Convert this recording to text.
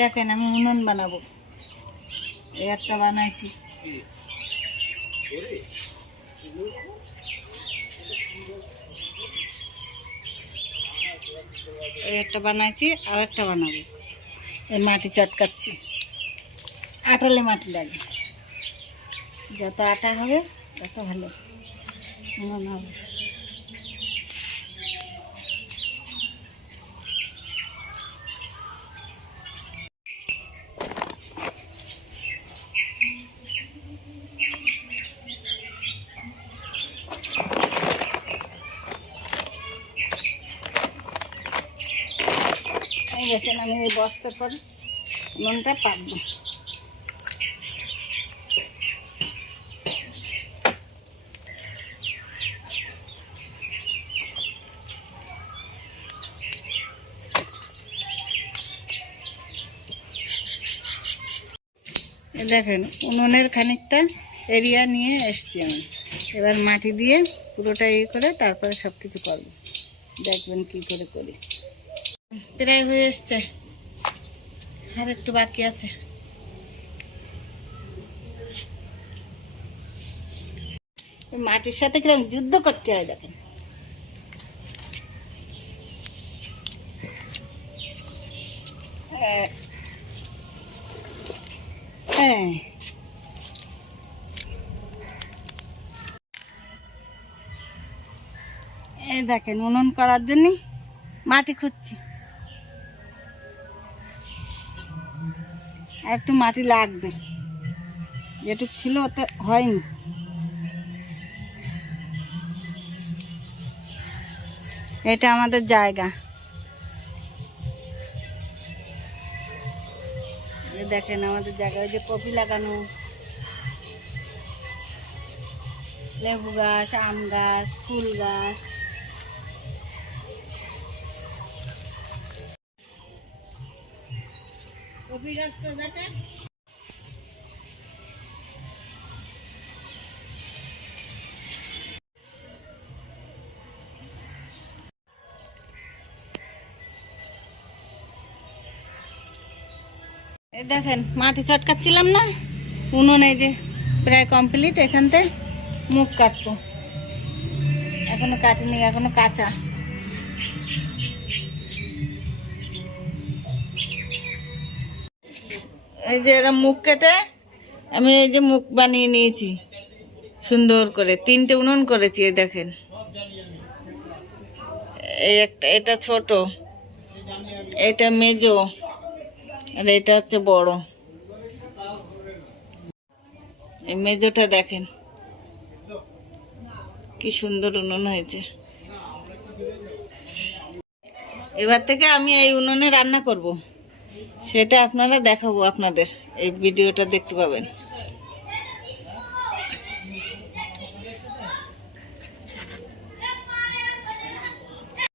দেখেন আমি উনুন বানাবো, এই একটা বানাইছি। এই একটা বানাইছি, আর একটা বানাবো। এই মাটি চটকাচ্ছি, আটালে মাটি লাগে, যত আটা হবে তত ভালো উনুন হবে। দেখেন আমি এই বস্তার পর উনুনটা পাতবো। দেখেন উনুনের খানিকটা এরিয়া নিয়ে এসছি আমি, এবার মাটি দিয়ে পুরোটা ইয়ে করে তারপরে সব কিছু করবো। দেখবেন কি করে করি। প্রায় হয়ে এসছে, আর একটু বাকি আছে। মাটির সাথে কিরকম যুদ্ধ করতে হয় দেখেন। হ্যাঁ, এই দেখেন উনুন করার জন্য মাটি খুঁজছি, একটু মাটি লাগবে, যেটুক ছিল ওতে হয়নি। এটা আমাদের জায়গা, দেখেন আমাদের জায়গায় ওই যে কপি লাগানো, লেবু গাছ, আম গাছ, ফুল গাছ। কপি গাছ তো দেখেন, এই দেখেন মাটি চটকাচ্ছিলাম না, উনুন এই যে প্রায় কমপ্লিট। এখান থেকে মুখ কাটবো, এখনো কাটিনি, এখনো কাঁচা। এই যে এরা মুখ কেটে আমি এই যে মুখ বানিয়ে নিয়েছি সুন্দর করে, 3টে উনুন করেছি। এই দেখেন এই একটা, এটা ছোট, এটা মেজো, আর এটা হচ্ছে বড়। এই মেজোটা দেখেন কি সুন্দর উনুন হয়েছে। এবার থেকে আমি এই উনুনে রান্না করব, সেটা আপনারা দেখাবো, আপনাদের এই ভিডিওটা দেখতে পাবেন।